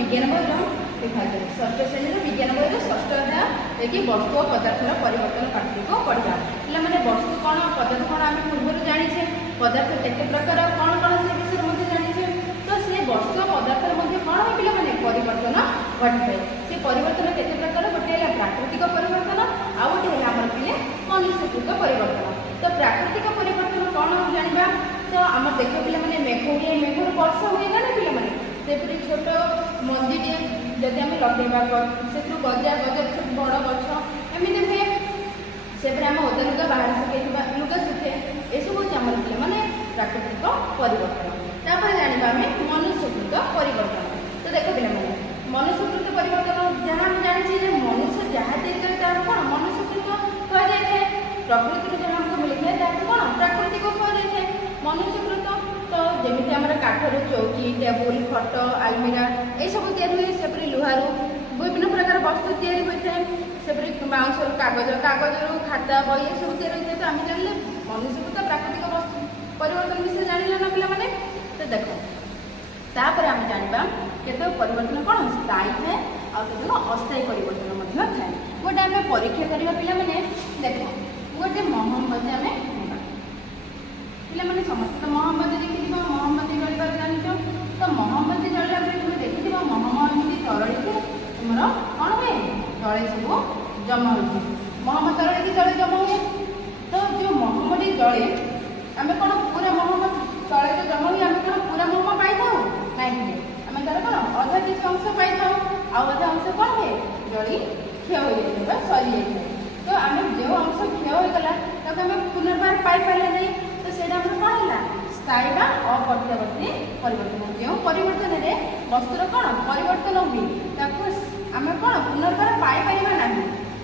विज्ञान बहिर देखा षष्ठ श्रेणी विज्ञान बहिर षष्ठ अध्याय देखिए वस्तु और पदार्थर परिवर्तन पाठ को पढ़ा पे वस्तु कौन पदार्थ कौन आम पूर्व जाचे पदार्थ केते प्रकार कौन कौन से विषय जाचे तो से वस्तु और पदार्थर कौन है पे परिवर्तन घटे से परिवर्तन केते प्रकार गोटे है प्राकृतिक परिवर्तन आ गोटे है आम पे मनुष्यकृत परिवर्तन तो प्राकृतिक परिवर्तन कौन जाना तो आम देख पे मेघ हुए मेघर वर्षा हुए ना पे सेपरी छोट मंजीटे जदि आम लगेगा से गजा गजा छोट बड़ गछ एमती हुए सेपरी आम ओदा लुगा बाहर सुखा लुगा सुखे यू हूँ आम पे प्राकृतिक परिवर्तन तापर जाना आम मनुष्यकृत परिवर्तन तो देख पे मनुष्यकृत परिवर्तन जहाँ आम जानी मनुष्य जहाँ तैयारी करे कौन मनुष्यकृत कहुए प्रकृति जहाँ हमको मिलता है कौन प्राकृतिक कहुए मनुष्यकृत तो जमी आम काठर चौकी टेबुल खट आलमीरा ये सब तैयारी हुए सेपरी लुहारू विभिन्न प्रकार वस्तु तैयारी होता है सेपरी बाउंस कागज कागज खाता बही ये सब तैयारी होता है तो आम जान मनुष्यकृत प्राकृतिक वस्तु परिवर्तन विषय जाना ना पे तो देख तापर आम जाना केत परिवर्तन कौन स्थायी थाए आते अस्थायी परिवर्तन थाए गोटे आम परीक्षा करवा पे देख गोटे मोहम्मती आम पे समस्त तो मोहम्मती देखी मोहम्मती जलवा जान तो मोहम्मती जलवा तुम देखी मोहम्मती तरड़ी तुम कौन हुए जड़े सब जमा हो मोहम्मद तरड़ी जड़े जमा हुए तो जो मोहम्मती जड़े आम कौन पूरा मोहम्मद तले जो जमा हुए आम कौन पूरा मोहम्मद पाई था ना आम तार कौन अधा किसी अंश पाई था आधा अंश कौन हुए जड़ी क्षय हो जाए सरी जाए तो आम जो अंश क्षय होगला तक आम पुनर्बार पाइपर नहीं तो से कौन है स्थायी बा अप्रत्यावर्ती परिवर्तन जो परिवर्तन में वस्तुर कौन परिवर्तन हुए आम कौन पुनर्बार पाइपर ना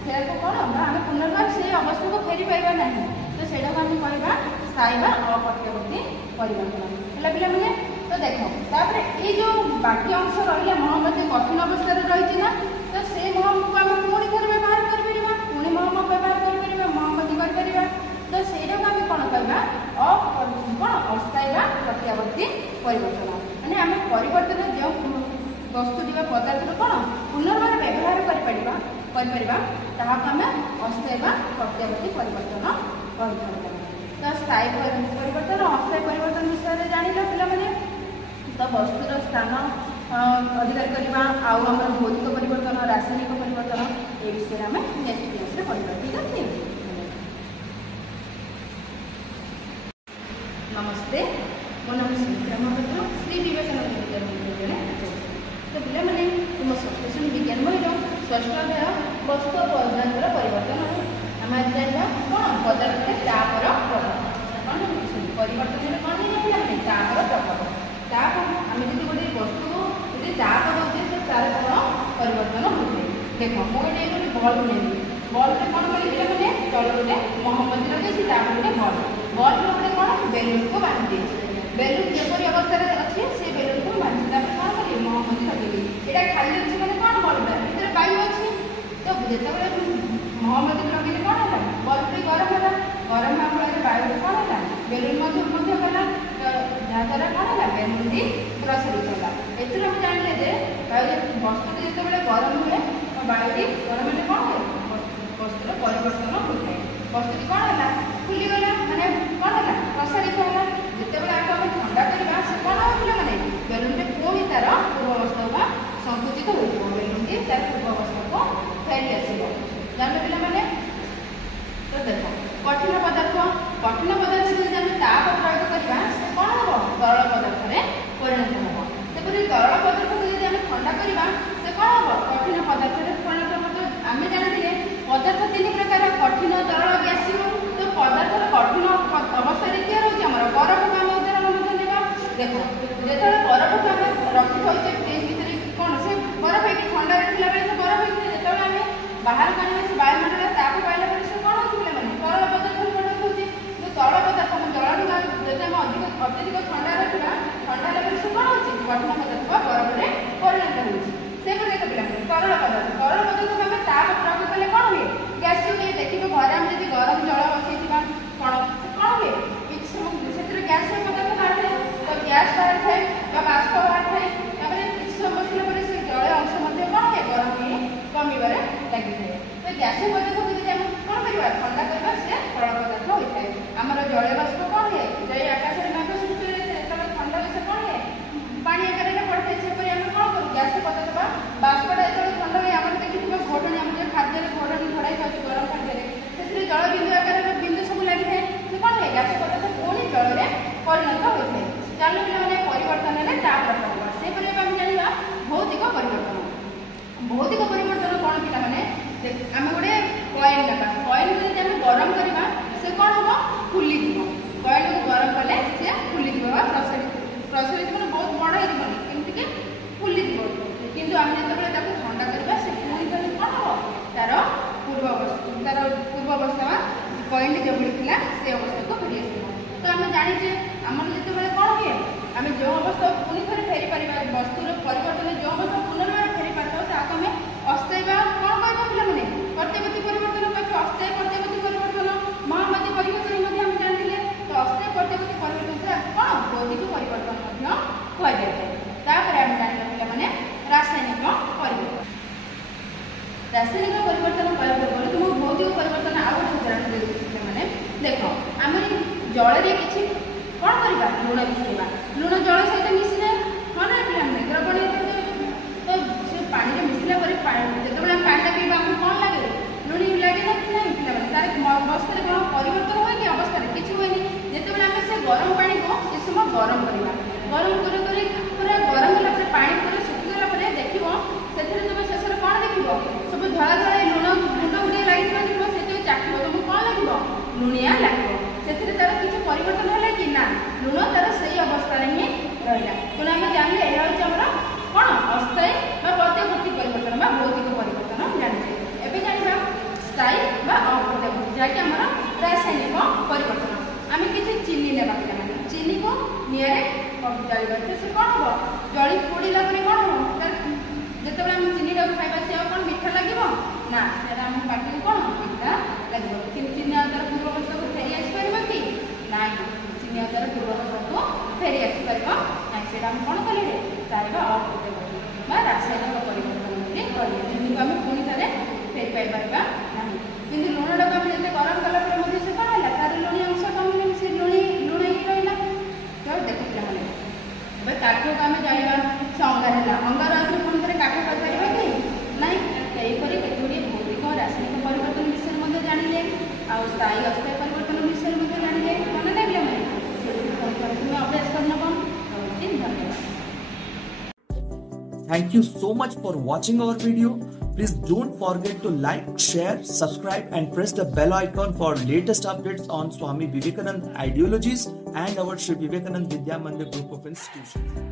से कौन आम पुनर्बार से अवस्था को फेरी पाइबा ना तो से आम कहवा स्थायी बा अप्रत्यावर्ती परिवर्तन है पे तो देख तापर ये जो बाकी अंश रहा मोहम्मती कठिन अवस्था रही ना तो से मोहम्मद को आम पुणी थे व्यवहार कर पुणी मोहम्मद व्यवहार कर मोहम्मती कर तो से आम कौन कहवा कौन अस्थायी बा प्रत्यावर्ती परिवर्तन मैंने आम परिवर्तन जो वस्तु पदार्थ कौन पुनर्बार व्यवहार कर आम अस्थायी बा प्रत्यावर्ती परिवर्तन कही तो स्थायी परिवर्तन अस्थायी परिवर्तन विषय जाना पे तो वस्तुर स्थान अधिकार करवा आम भौतिक परिवर्तन रासायनिक परिवर्तन ये विषय आम नेक्स्ट क्लास में पढ़ा ठीक है। नमस्ते मो नाम सुमित्रा महापात्र श्री विवेकानंद विद्यालय तो पे तुम षष्ठ श्रेणी विज्ञान बहिर षष्ठ अध्याय वस्तु और पदार्थर परिवर्तन आम आज जाना कौन पदार्थ तापर प्रभाव कौन परिवर्तन कौन है तापर प्रभाव ताप आम जी गोटे वस्तु यदि ताप दौचे तो तार कौन परिवर्तन होते देख मुझे गोटे बल्ब नहीं बल्ब कौन करेंगे मैंने तल गोटे मोहम्मती लगे गोटे बल्ब गोटे कौन बेलून को बांधि बेलून जपरी अवस्था अच्छे से बेलून को बांधि कौन करेंगे मोहम्मती लगे यहाँ खाली अच्छे मैंने कौन बल्बटा भर वायु अच्छी तो जिते मोहम्मती लगे कौन है बल्ब गरम है गरम हाँ फल वायु कौन है बेलून गला जहाँद्वारा कौन है बेलून भी प्रसारित होगा एथर हम जाने वस्तु जिते गरम हुए वायु गरम है कौन हुए वस्तुर परिवर्तन होता है वस्तु कौन है खुलीगला मैंने कौन है प्रसारित होगा जिते आपको आम ठंडा करवा से कौन होगा मैंने बेलून में पुणी तार पूर्वावस्था का संकुचित हो बेलून टी तार पूर्वावस्था को फेरी आसो जान पे तो देख कठिन पदार्थ जब आम ताप प्रयोग करवा से कौन हम तरल पदार्थ में परिणत हम सेपरी तरल पदार्थ को जब आम ठंडा करवा से कौन हम कठिन पदार्थ परिणत हम आम जानते पदार्थ तीन प्रकार कठिन तरल गैसीय तो पदार्थर कठिन अवस्था क्या रोचे आम बरफ को आम उदाहरण ना देख जो बरफ को आम रखी था फ्रिज भितर कौन से बरफ एक ठंडा रखला बेले से बरफ होती जो आम बाहर कर वायुमंडल ताप पाइला से कौन होती मैंने तरल पदार्थ परिणत होती जो तरल पदार्थ जल जब आम अत्यधिक ठंडा रखा ठंडा लगे से कौन हो कठिन पदार्थ बरफ में परिणत होती से देख पे तरल पदार्थ को आम ताप प्रयोग कले कौन हुए गैस हुए देखिए घर आम जब गरम जल बसई कौन हुए से गैस पदार्थ बाहर तो गैस बाहर थाए बाष्प बाहर थाए किसी समय बसला तापर पढ़ा से पर हम जानिबा भौतिक परिवर्तन। भौतिक परिवर्तन कौन पिला माने आम गोटे कॉइन नका कॉइन को जब गरम करबा से कौन होबो फुली दिबो कॉइन को गरम कले से फुली दिबो प्रसारित प्रसारित माने बहुत बड़ हे दिबो केमति के फुली दिबो किंतु हम जतबे ताको ठंडा करबा से पूरी कले कौन होबो तार पूर्व अवस्था कॉइन जो थिला से अवस्था को फेरी आसीबो। तो हम जानि जे हमर जतबे कौन हुए आम जो अवस्था पुणी थे फेरी पार वस्तुर परिवर्तन जो अवस्था पुनर्बार फेरी पार ताको आम अस्थायी कौन कहबा पे प्रत्येकति परिवर्तन कह अस्थायी प्रत्येकति परिवर्तन महामती परिवर्तन हम जानते तो अस्थायी प्रत्येकति परिवर्तन से कौन भौतिक परिवर्तन कहते आम जानते पे रासायनिक परिवर्तन। रासायनिक परिवर्तन कहते तुम भौतिक परिवर्तन आउ गोटे उदाहरण देते मैंने देख आम जल कि कौन करवा लुण मिसेवा लुण जल सहित मिसले हाँ ना पे द्रवणीय तो से पानी में मिसला जो आम पानी पीवा आमको कौन लगे लुणी लगे ना कि ना तार अवस्था कौन परिवर्तन हुए कि अवस्था किसी हुए जिते आम से गरम पानी को किस समय गरम करवा गरम कर पूरा गरम होगा पानी पूरा सुखीगला देखो से तुम शेष कौन देख सब धला धला लुण गुंड गुड़े लगे से चाख तुमको कौन लगे लुणिया लगे से तार किसी परिवर्तन है कि ना लुण तार से अवस्था ही रहा तेना आम जानले यह हूँ कौन अस्थायी प्रत्येकवर्ती परिवर्तन भौतिक परिवर्तन जाने एवं जाना स्थायी अप्रत्येकवर्ती जहाँकि आम रासायनिक परिवर्तन आम किसी चीनी ने चीनी को निआरे जलवा से कौन हम जली पोड़ा कौन हम जिते आम चीनी खाଇବା से कौन मीठा लगे ना से आम पार्टी कौन मीठा लगे चीनी तार पूर्व अवस्था को फेरी आसपार कि ना चीनी तार पूर्व अवस्था को फेरी आसपार ना से कौन कले तार अप्रत्येक रासायनिक परिवर्तन जिनको आम पुणी थे फेरी पाई ना कि लुण टाक आम जिते गरम कलापर से कौन है तार लुणी अंश कम से लुणी लुण ही रहा तो देख पे काठ को आम जाना से अंगार है अंगार आगे पुणी थे काठ कर कि ना यहीपरि केतोटी भौतिक रासायनिक परिवर्तन विषय जानिले आउ स्थायी अस्थायी परिवर्तन विषय जानिले मन लगे मैंने अभ्यास करना धन्यवाद। Thank you so much for watching our video. Please don't forget to like, share, subscribe and press the bell icon for latest updates on Swami Vivekananda ideologies and our Sri Vivekananda Vidya Mandir group of institutions.